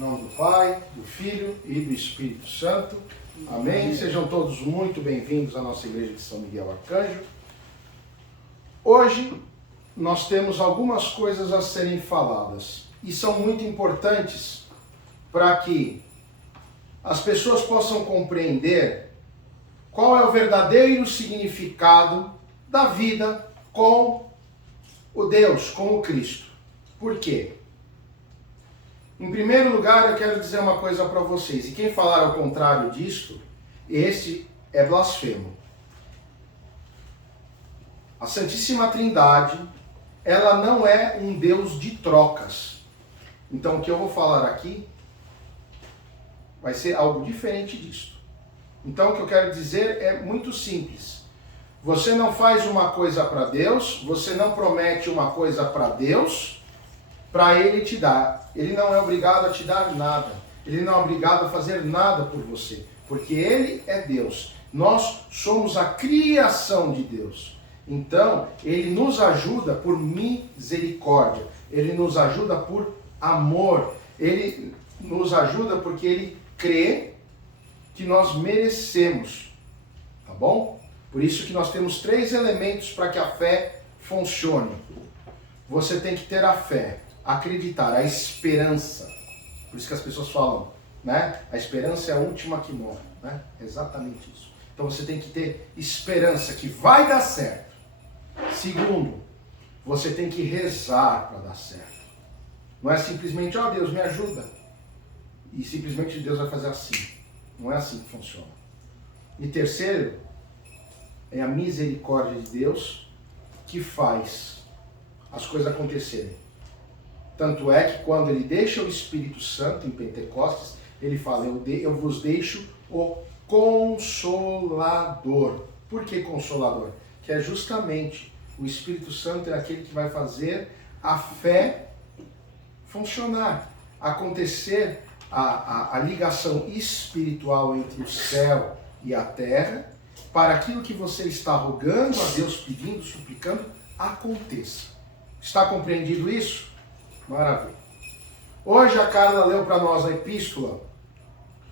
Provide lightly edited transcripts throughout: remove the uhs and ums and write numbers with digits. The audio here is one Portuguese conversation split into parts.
nome do Pai, do Filho e do Espírito Santo. Amém. Sejam todos muito bem-vindos à nossa igreja de São Miguel Arcanjo. Hoje nós temos algumas coisas a serem faladas e são muito importantes para que as pessoas possam compreender qual é o verdadeiro significado da vida com o Deus, com o Cristo. Por quê? Em primeiro lugar, eu quero dizer uma coisa para vocês, e quem falar ao contrário disto, esse é blasfemo. A Santíssima Trindade, ela não é um Deus de trocas. Então, o que eu vou falar aqui vai ser algo diferente disto. Então, o que eu quero dizer é muito simples. Você não faz uma coisa para Deus, você não promete uma coisa para Deus, para Ele te dar. Ele não é obrigado a te dar nada. Ele não é obrigado a fazer nada por você. Porque Ele é Deus. Nós somos a criação de Deus. Então, Ele nos ajuda por misericórdia. Ele nos ajuda por amor. Ele nos ajuda porque Ele crê que nós merecemos. Tá bom? Por isso que nós temos 3 elementos para que a fé funcione. Você tem que ter a fé. Acreditar, a esperança. Por isso que as pessoas falam, né? A esperança é a última que morre, né? Exatamente isso. Então você tem que ter esperança que vai dar certo. Segundo, você tem que rezar para dar certo. Não é simplesmente, ó Deus, me ajuda. E simplesmente Deus vai fazer assim. Não é assim que funciona. E terceiro, é a misericórdia de Deus que faz as coisas acontecerem. Tanto é que quando ele deixa o Espírito Santo em Pentecostes, ele fala, eu vos deixo o Consolador. Por que Consolador? Que é justamente o Espírito Santo é aquele que vai fazer a fé funcionar, acontecer a ligação espiritual entre o céu e a terra, para aquilo que você está rogando a Deus, pedindo, suplicando, aconteça. Está compreendido isso? Maravilha. Hoje a Carla leu para nós a epístola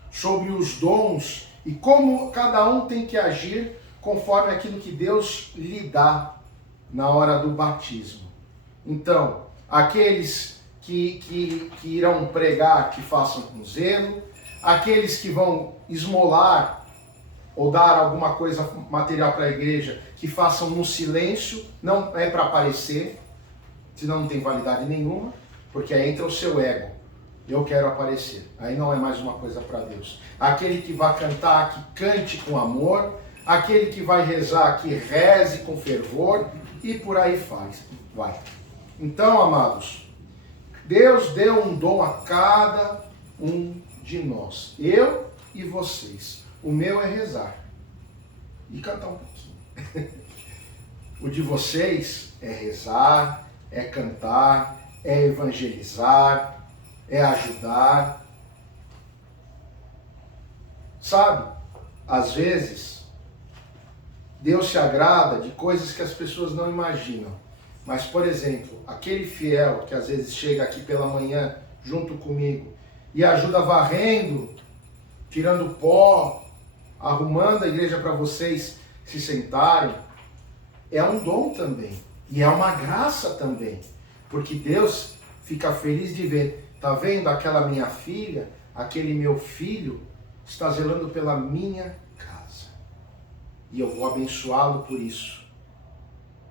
sobre os dons e como cada um tem que agir conforme aquilo que Deus lhe dá na hora do batismo. Então, aqueles que irão pregar, que façam com zelo, aqueles que vão esmolar ou dar alguma coisa material para a igreja, que façam no silêncio, não é para aparecer, senão não tem validade nenhuma. Porque aí entra o seu ego. Eu quero aparecer. Aí não é mais uma coisa para Deus. Aquele que vai cantar, que cante com amor. Aquele que vai rezar, que reze com fervor. E por aí vai. Então, amados, Deus deu um dom a cada um de nós. Eu e vocês. O meu é rezar. E cantar um pouquinho. O de vocês é rezar, é cantar, é evangelizar, é ajudar. Sabe, às vezes, Deus se agrada de coisas que as pessoas não imaginam. Mas, por exemplo, aquele fiel que às vezes chega aqui pela manhã junto comigo e ajuda varrendo, tirando pó, arrumando a igreja para vocês se sentarem, é um dom também. E é uma graça também. Porque Deus fica feliz de ver, tá vendo aquela minha filha, aquele meu filho, está zelando pela minha casa. E eu vou abençoá-lo por isso.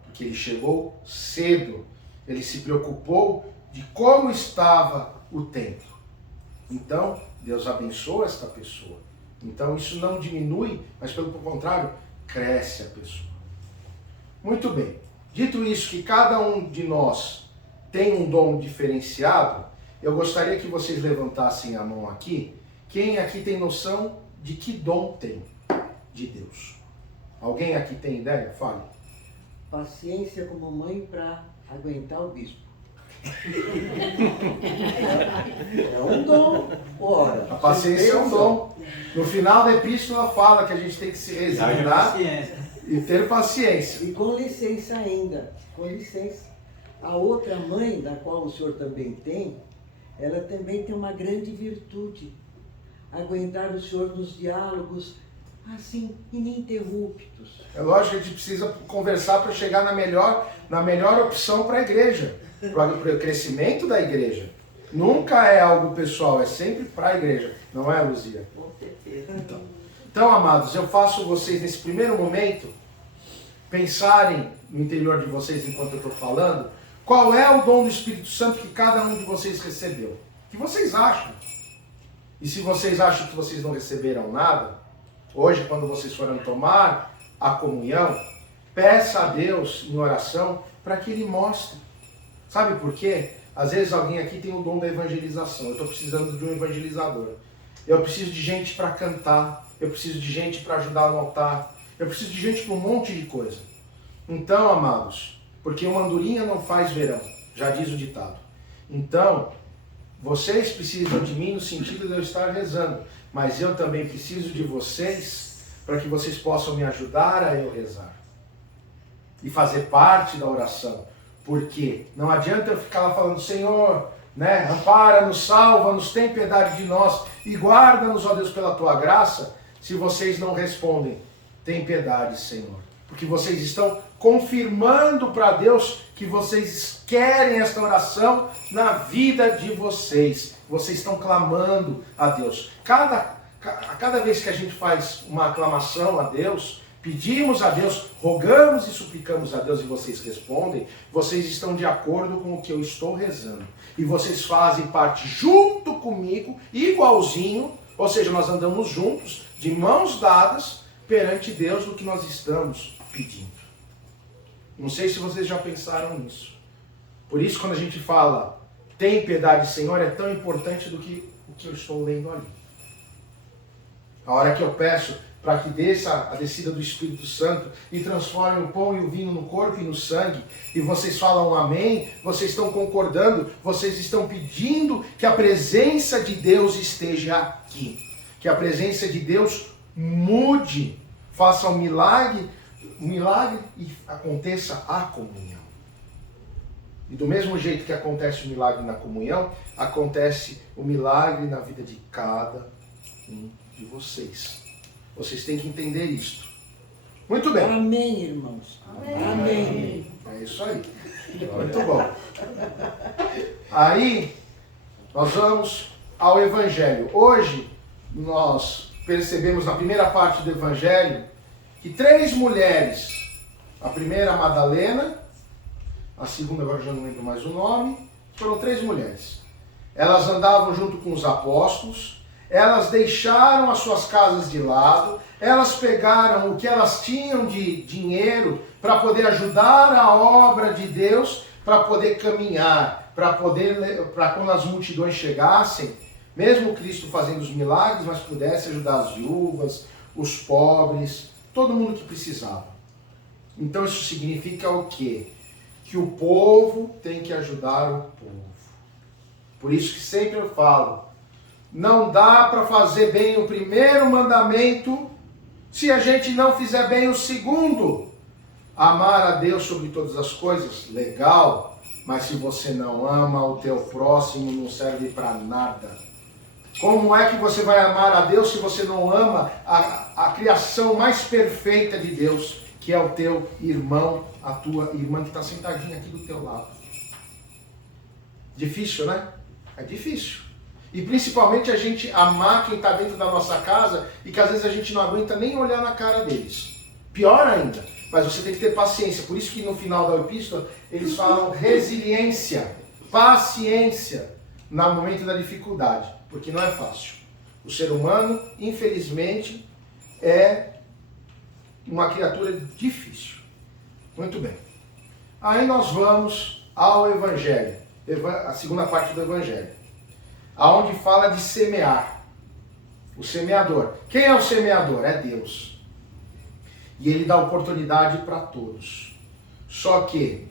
Porque ele chegou cedo, ele se preocupou de como estava o templo. Então, Deus abençoa esta pessoa. Então, isso não diminui, mas pelo contrário, cresce a pessoa. Muito bem. Dito isso, que cada um de nós tem um dom diferenciado, eu gostaria que vocês levantassem a mão aqui. Quem aqui tem noção de que dom tem de Deus? Alguém aqui tem ideia? Fale. Paciência como mãe para aguentar o bispo. É um dom. Ora, A paciência é um dom. No final da epístola fala que a gente tem que se resignar e ter paciência. E com licença ainda, com licença. A outra mãe, da qual o senhor também tem, ela também tem uma grande virtude. Aguentar o Senhor nos diálogos, assim, ininterruptos. É lógico que a gente precisa conversar para chegar na melhor opção para a igreja, para o crescimento da igreja. Nunca é algo pessoal, é sempre para a igreja. Não é, Luzia? Com certeza. Então, amados, eu faço vocês, nesse primeiro momento, pensarem no interior de vocês enquanto eu estou falando, qual é o dom do Espírito Santo que cada um de vocês recebeu. O que vocês acham? E se vocês acham que vocês não receberam nada, hoje, quando vocês forem tomar a comunhão, peça a Deus em oração para que Ele mostre. Sabe por quê? Às vezes alguém aqui tem o dom da evangelização. Eu estou precisando de um evangelizador. Eu preciso de gente para cantar. Eu preciso de gente para ajudar no altar. Eu preciso de gente para um monte de coisa. Então, amados, porque uma andorinha não faz verão, já diz o ditado. Então, vocês precisam de mim no sentido de eu estar rezando, mas eu também preciso de vocês para que vocês possam me ajudar a eu rezar e fazer parte da oração. Porque não adianta eu ficar lá falando, Senhor, né, ampara-nos, salva-nos, tem piedade de nós e guarda-nos, ó Deus, pela tua graça, se vocês não respondem, tem piedade, Senhor. Porque vocês estão confirmando para Deus que vocês querem esta oração na vida de vocês. Vocês estão clamando a Deus. Cada vez que a gente faz uma aclamação a Deus, pedimos a Deus, rogamos e suplicamos a Deus e vocês respondem, vocês estão de acordo com o que eu estou rezando. E vocês fazem parte junto comigo, igualzinho, ou seja, nós andamos juntos, de mãos dadas, perante Deus no que nós estamos pedindo. Não sei se vocês já pensaram nisso. Por isso, quando a gente fala, tem piedade, Senhor, é tão importante do que o que eu estou lendo ali. A hora que eu peço para que desça a descida do Espírito Santo e transforme o pão e o vinho no corpo e no sangue, e vocês falam amém, vocês estão concordando, vocês estão pedindo que a presença de Deus esteja aqui. Que a presença de Deus mude, faça um milagre e aconteça a comunhão. E do mesmo jeito que acontece o milagre na comunhão, acontece o milagre na vida de cada um de vocês. Vocês têm que entender isto. Muito bem. Amém, irmãos. Amém. É isso aí. Muito bom. Aí, nós vamos ao Evangelho. Hoje, nós percebemos na primeira parte do Evangelho que 3 mulheres, a primeira a Madalena, a segunda agora já não lembro mais o nome, foram 3 mulheres. Elas andavam junto com os apóstolos, elas deixaram as suas casas de lado, elas pegaram o que elas tinham de dinheiro para poder ajudar a obra de Deus, para poder caminhar, para quando as multidões chegassem, mesmo Cristo fazendo os milagres, mas pudesse ajudar as viúvas, os pobres, todo mundo que precisava. Então isso significa o quê? Que o povo tem que ajudar o povo. Por isso que sempre eu falo, não dá para fazer bem o primeiro mandamento se a gente não fizer bem o segundo. Amar a Deus sobre todas as coisas, legal, mas se você não ama o teu próximo, não serve para nada. Como é que você vai amar a Deus se você não ama a criação mais perfeita de Deus, que é o teu irmão, a tua irmã que está sentadinha aqui do teu lado? Difícil, né? É difícil. E principalmente a gente amar quem está dentro da nossa casa e que às vezes a gente não aguenta nem olhar na cara deles. Pior ainda, mas você tem que ter paciência. Por isso que no final da epístola eles falam resiliência, paciência no momento da dificuldade, porque não é fácil. O ser humano, infelizmente, é uma criatura difícil. Muito bem. Aí nós vamos ao Evangelho, a segunda parte do Evangelho, aonde fala de semear. O semeador. Quem é o semeador? É Deus. E Ele dá oportunidade para todos. Só que,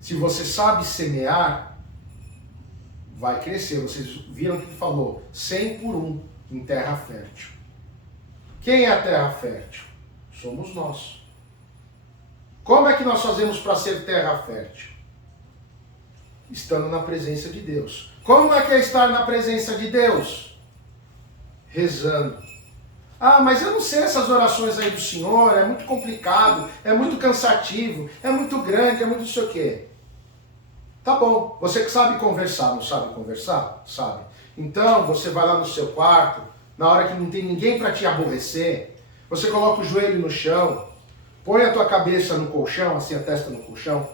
se você sabe semear, vai crescer. Vocês viram que ele falou 100 por 1 em terra fértil. Quem é a terra fértil? Somos nós. Como é que nós fazemos para ser terra fértil? Estando na presença de Deus. Como é que é estar na presença de Deus? Rezando. Ah, mas eu não sei essas orações aí do Senhor, é muito complicado, é muito cansativo, é muito grande, é muito não sei o quê. Tá bom, você que sabe conversar, não sabe conversar? Sabe. Então, você vai lá no seu quarto, na hora que não tem ninguém para te aborrecer, você coloca o joelho no chão, põe a tua cabeça no colchão, assim, a testa no colchão,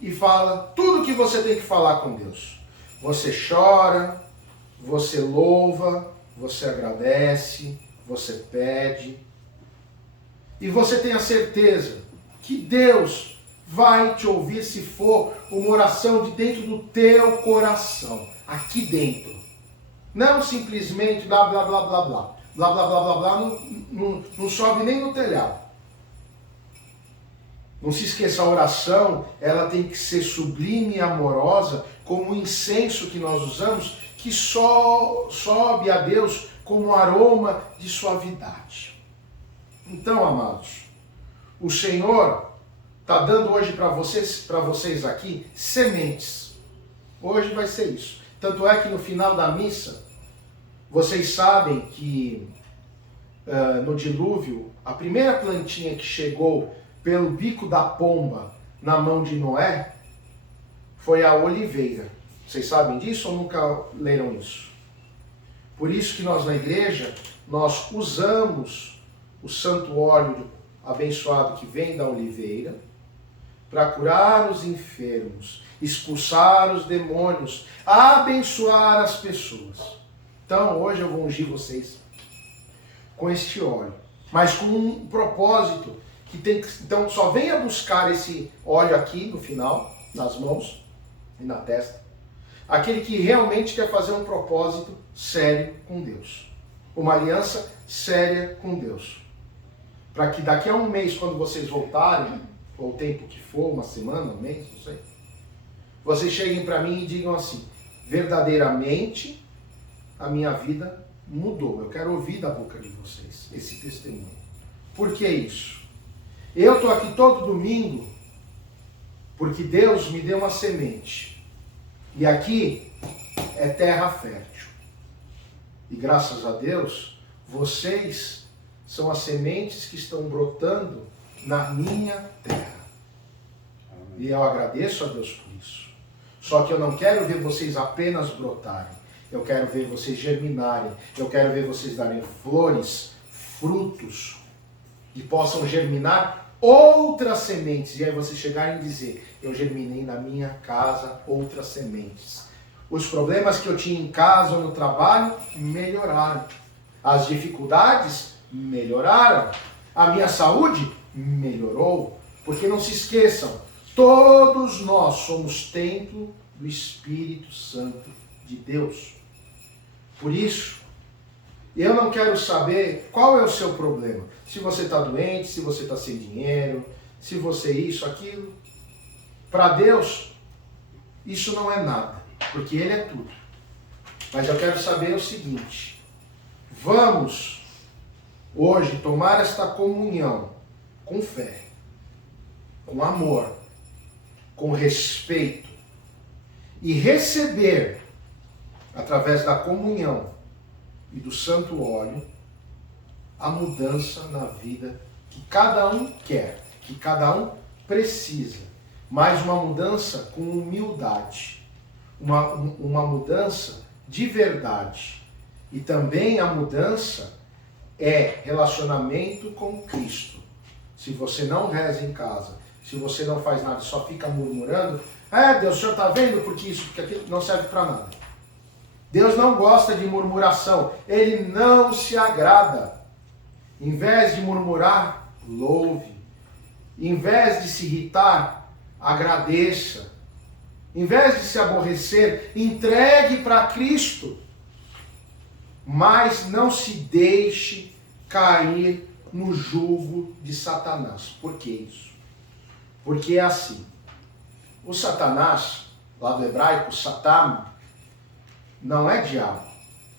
e fala tudo o que você tem que falar com Deus. Você chora, você louva, você agradece, você pede. E você tem a certeza que Deus vai te ouvir se for uma oração de dentro do teu coração, aqui dentro. Não simplesmente blá blá blá blá blá. Blá blá blá blá blá não sobe nem no telhado. Não se esqueça, a oração, ela tem que ser sublime e amorosa, como o incenso que nós usamos, que só sobe a Deus como aroma de suavidade. Então, amados, o Senhor está dando hoje para vocês aqui sementes. Hoje vai ser isso. Tanto é que no final da missa, vocês sabem que no dilúvio, a primeira plantinha que chegou pelo bico da pomba na mão de Noé foi a oliveira. Vocês sabem disso ou nunca leram isso? Por isso que nós na igreja, nós usamos o santo óleo abençoado que vem da oliveira para curar os enfermos, expulsar os demônios, abençoar as pessoas. Então hoje eu vou ungir vocês com este óleo, mas com um propósito que tem que... Então só venha buscar esse óleo aqui no final, nas mãos e na testa, aquele que realmente quer fazer um propósito sério com Deus, uma aliança séria com Deus, para que daqui a um mês, quando vocês voltarem, ou o tempo que for, uma semana, um mês, não sei, vocês cheguem para mim e digam assim: verdadeiramente a minha vida mudou. Eu quero ouvir da boca de vocês esse testemunho. Por que isso? Eu estou aqui todo domingo porque Deus me deu uma semente. E aqui é terra fértil. E graças a Deus, vocês são as sementes que estão brotando na minha terra. E eu agradeço a Deus por isso. Só que eu não quero ver vocês apenas brotarem. Eu quero ver vocês germinarem. Eu quero ver vocês darem flores, frutos, e possam germinar outras sementes. E aí vocês chegarem e dizer: eu germinei na minha casa outras sementes. Os problemas que eu tinha em casa ou no trabalho melhoraram. As dificuldades melhoraram. A minha saúde melhorou. Porque não se esqueçam, todos nós somos templo do Espírito Santo de Deus. Por isso, eu não quero saber qual é o seu problema. Se você está doente, se você está sem dinheiro, se você isso, aquilo. Para Deus, isso não é nada, porque Ele é tudo. Mas eu quero saber o seguinte: vamos hoje tomar esta comunhão com fé, com amor, com respeito, e receber, através da comunhão e do santo óleo, a mudança na vida que cada um quer, que cada um precisa. Mas uma mudança com humildade, uma mudança de verdade. E também a mudança é relacionamento com Cristo. Se você não reza em casa, se você não faz nada, só fica murmurando: Deus, o senhor está vendo porque isso, porque aquilo, não serve para nada. Deus não gosta de murmuração, Ele não se agrada. Em vez de murmurar, louve. Em vez de se irritar, agradeça. Em vez de se aborrecer, entregue para Cristo. Mas não se deixe cair no jugo de Satanás. Por que isso? Porque é assim. O Satanás, lá do hebraico, Satan, não é diabo.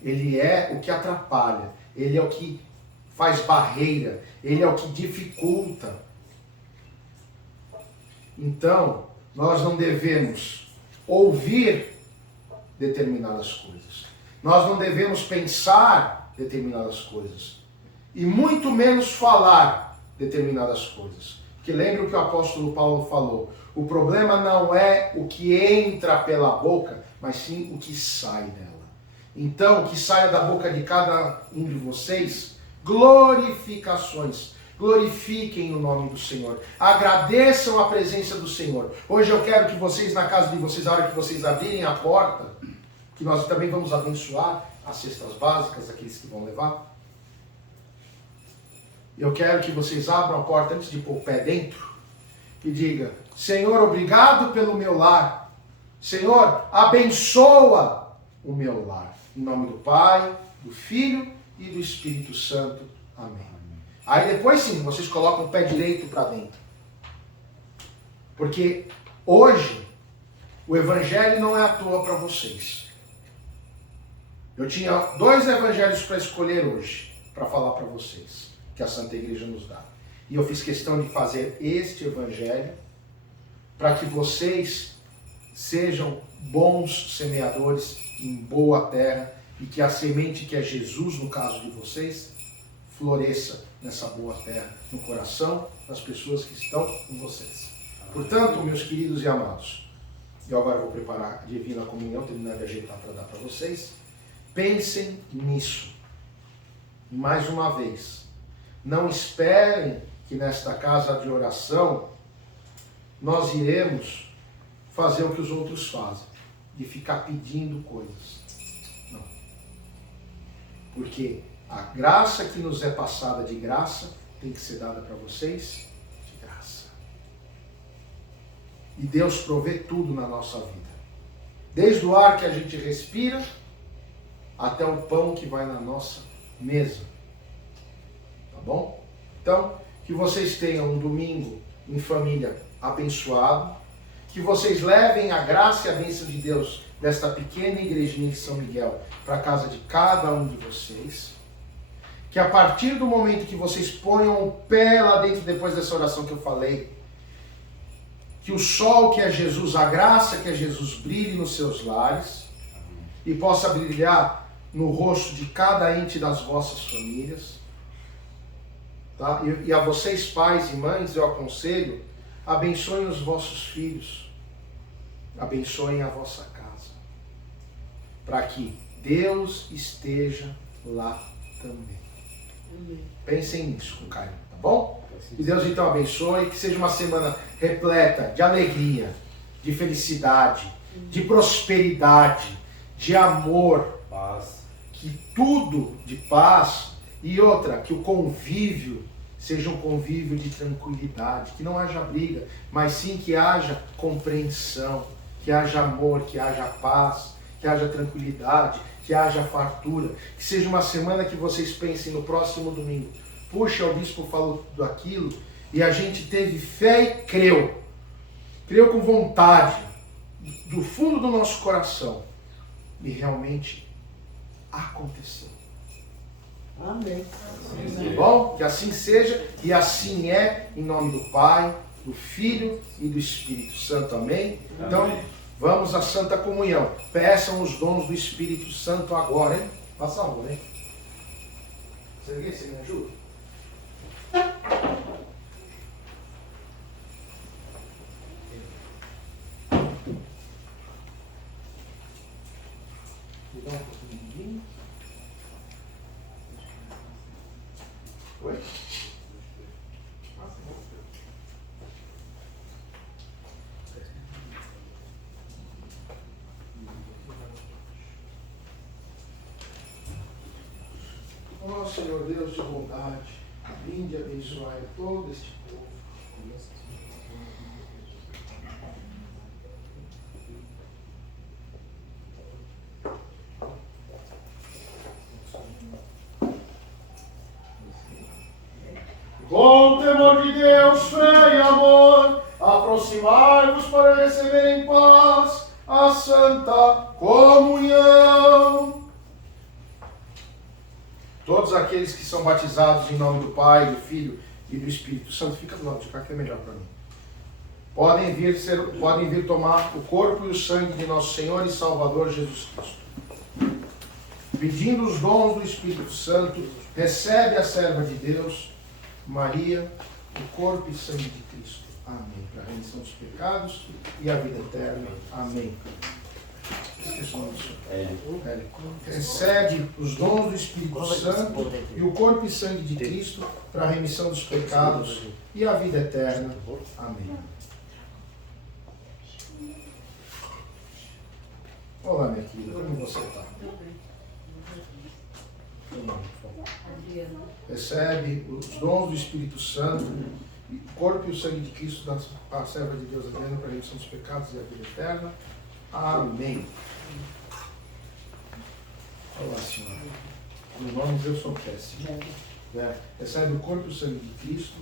Ele é o que atrapalha. Ele é o que faz barreira. Ele é o que dificulta. Então, nós não devemos ouvir determinadas coisas. Nós não devemos pensar determinadas coisas. E muito menos falar determinadas coisas. Porque lembre o que o apóstolo Paulo falou. O problema não é o que entra pela boca, mas sim o que sai dela. Então, que saia da boca de cada um de vocês glorificações. Glorifiquem o nome do Senhor. Agradeçam a presença do Senhor. Hoje eu quero que vocês, na casa de vocês, a hora que vocês abrirem a porta, que nós também vamos abençoar as cestas básicas, aqueles que vão levar. Eu quero que vocês abram a porta antes de pôr o pé dentro e diga: Senhor, obrigado pelo meu lar. Senhor, abençoa o meu lar. Em nome do Pai, do Filho e do Espírito Santo. Amém. Aí depois sim, vocês colocam o pé direito para dentro. Porque hoje, o Evangelho não é à toa para vocês. Eu tinha 2 evangelhos para escolher hoje, para falar para vocês, que a Santa Igreja nos dá. E eu fiz questão de fazer este Evangelho para que vocês sejam bons semeadores em boa terra e que a semente que é Jesus, no caso de vocês, floresça nessa boa terra, no coração das pessoas que estão com vocês. Portanto, meus queridos e amados, eu agora vou preparar a Divina Comunhão, terminar de ajeitar para dar para vocês. Pensem nisso. Mais uma vez, não esperem que nesta casa de oração nós iremos fazer o que os outros fazem, de ficar pedindo coisas. Não. Porque a graça que nos é passada de graça tem que ser dada para vocês de graça. E Deus provê tudo na nossa vida. Desde o ar que a gente respira até o pão que vai na nossa mesa. Tá bom? Então, que vocês tenham um domingo em família abençoado, que vocês levem a graça e a bênção de Deus desta pequena igrejinha de São Miguel para a casa de cada um de vocês, que a partir do momento que vocês ponham o pé lá dentro, depois dessa oração que eu falei, que o sol que é Jesus, a graça que é Jesus brilhe nos seus lares e possa brilhar no rosto de cada ente das vossas famílias. Tá? E a vocês, pais e mães, eu aconselho, abençoem os vossos filhos, abençoem a vossa casa, para que Deus esteja lá também. Pensem nisso com carinho, tá bom? Que Deus então abençoe, que seja uma semana repleta de alegria, de felicidade, de prosperidade, de amor, paz. Que tudo de paz, e outra, que o convívio seja um convívio de tranquilidade, que não haja briga, mas sim que haja compreensão, que haja amor, que haja paz, que haja tranquilidade, que haja fartura, que seja uma semana que vocês pensem no próximo domingo. Puxa, o bispo falou tudo aquilo e a gente teve fé e creu com vontade, do fundo do nosso coração, e realmente aconteceu. Amém. Tá bom? Que assim seja e assim é, em nome do Pai, do Filho e do Espírito Santo. Amém? Então, vamos à Santa Comunhão. Peçam os dons do Espírito Santo agora, hein? Passa a mão, hein? Você me ajuda? Me dá um pouquinho de vinho. Oi? Ó Senhor Deus de bondade, vinde abençoar todo este povo. Com temor de Deus, fé e amor, aproximai-vos para receber em paz a Santa Comunhão. Todos aqueles que são batizados em nome do Pai, do Filho e do Espírito Santo, fica do lado de cá que é melhor para mim. podem vir tomar o corpo e o sangue de nosso Senhor e Salvador Jesus Cristo. Pedindo os dons do Espírito Santo, recebe a serva de Deus, Maria, o corpo e sangue de Cristo. Amém. Para a remissão dos pecados e a vida eterna. Amém. Recebe os dons do Espírito Santo e o corpo e sangue de Cristo para a remissão dos pecados e a vida eterna. Amém. Olá, minha querida, como você está? Recebe os dons do Espírito Santo, o corpo e o sangue de Cristo da serva de Deus Adriana para a remissão dos pecados e a vida eterna. Amém. Olá, Senhor. No nome de Deus sou péssimo. Recebe o corpo e o sangue de Cristo,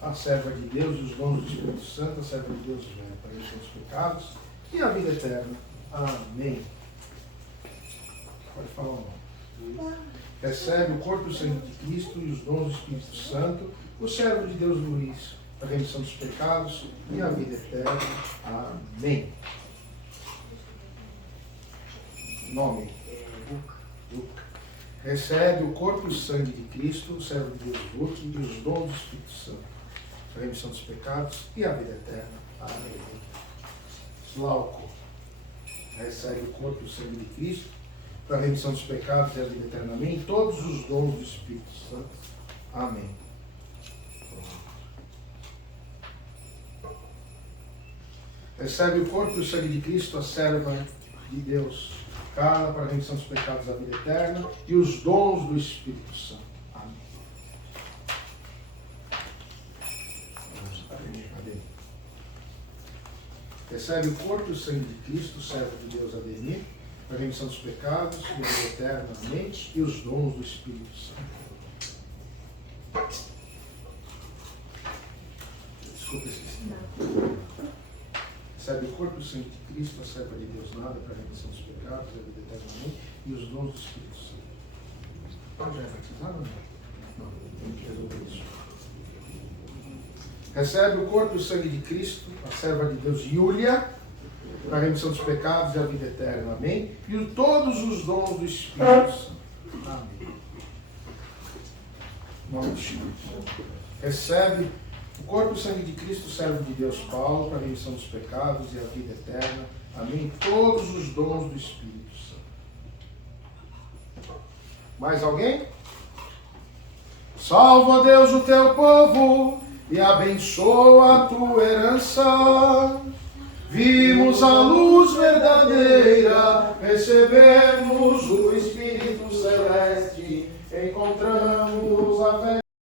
a serva de Deus e os dons do Espírito Santo, a serva de Deus para a remissão dos pecados e a vida eterna. Amém. Pode falar o nome. Recebe o corpo e o sangue de Cristo e os dons do Espírito Santo, o servo de Deus Luiz, a remissão dos pecados e a vida eterna. Amém. Nome. Luca. Recebe o corpo e o sangue de Cristo, o servo de Deus Luca, e os dons do Espírito Santo, a remissão dos pecados e a vida eterna. Amém. Glauco. Recebe o corpo e o sangue de Cristo para a remissão dos pecados e a vida eterna. Amém. E todos os dons do Espírito Santo. Amém. Recebe o corpo e o sangue de Cristo, a serva de Deus, Carla, para a remissão dos pecados e a vida eterna, e os dons do Espírito Santo. Amém. Recebe o corpo e o sangue de Cristo, servo de Deus Ademir, para a remissão dos pecados e a vida eterna. Amém. E os dons do Espírito Santo. Desculpa, esqueci. Recebe o corpo e o sangue de Cristo, a serva de Deus nada, para a remissão dos pecados e a vida eterna. Amém. E os dons do Espírito Santo. Já é batizado ou não? Não, tem que resolver isso. Recebe o corpo e o sangue de Cristo, a serva de Deus Júlia, para a remissão dos pecados e a vida eterna. Amém. E todos os dons do Espírito Santo. Amém. Em nome de Jesus. Recebe o corpo e o sangue de Cristo, servo de Deus Paulo, para a remissão dos pecados e a vida eterna. Amém. Todos os dons do Espírito Santo. Mais alguém? Salva, Deus, o teu povo e abençoa a tua herança. Vimos a luz verdadeira, recebemos